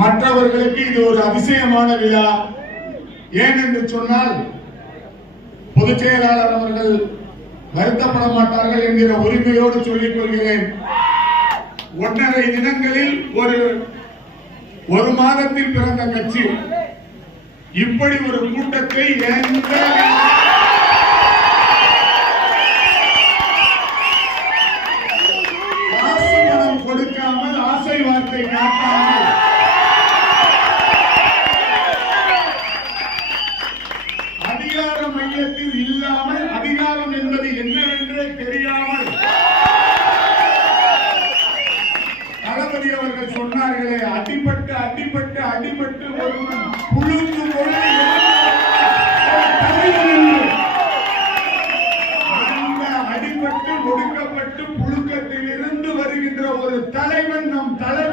மற்றவர்களுக்கு இது ஒரு அதிசயமான விழா. ஏன் என்று சொன்னால் பொதுச் செயலாளர் அவர்கள் வருத்தப்பட மாட்டார்கள் என்கிற உரிமையோடு சொல்லிக் கொள்கிறேன். ஒன்றரை தினங்களில் ஒரு ஒரு மாதத்தில் பிறந்த கட்சி. இப்படி ஒரு கூட்டத்தை எந்த கொடுக்காமல் ஆசை வார்த்தை காட்டாமல் அதிகார மையத்தில் இல்லாமல் அதிகாரம் என்பது என்னவென்றே தெரியாமல். தளபதி அவர்கள் சொன்னார்களே அடிபட்டு அடிபட்டு அடிபட்டு ஒருவன் புழுக்கு அந்த அடிபட்டு ஒடுக்கப்பட்டு புழுக்கத்தில் இருந்து வருகின்ற ஒரு தலைவன் நம் தலைவர்